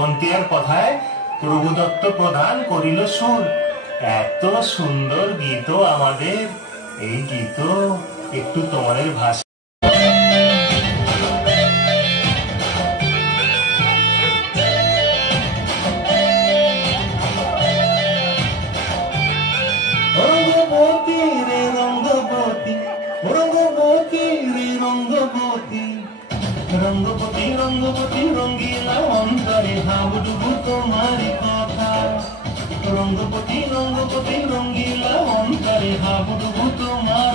পন্তিয়ার কথায় প্রভুদত্ত প্রদান করিল সুর। এত সুন্দর গীত আমাদের, এই গীত একটু তোমাদের ভাষা। রঙ্গবতী রে রঙ্গবতী, রঙ্গবতী রে রঙ্গবতী, রঙ্গবতী রঙ্গবতী রঙ্গিলা অন্তরে হাবুডুবু তোমারি কথা। রঙ্গবতী রঙ্গবতী রঙ্গিলা অন্তরে হাবুডুবু তোমার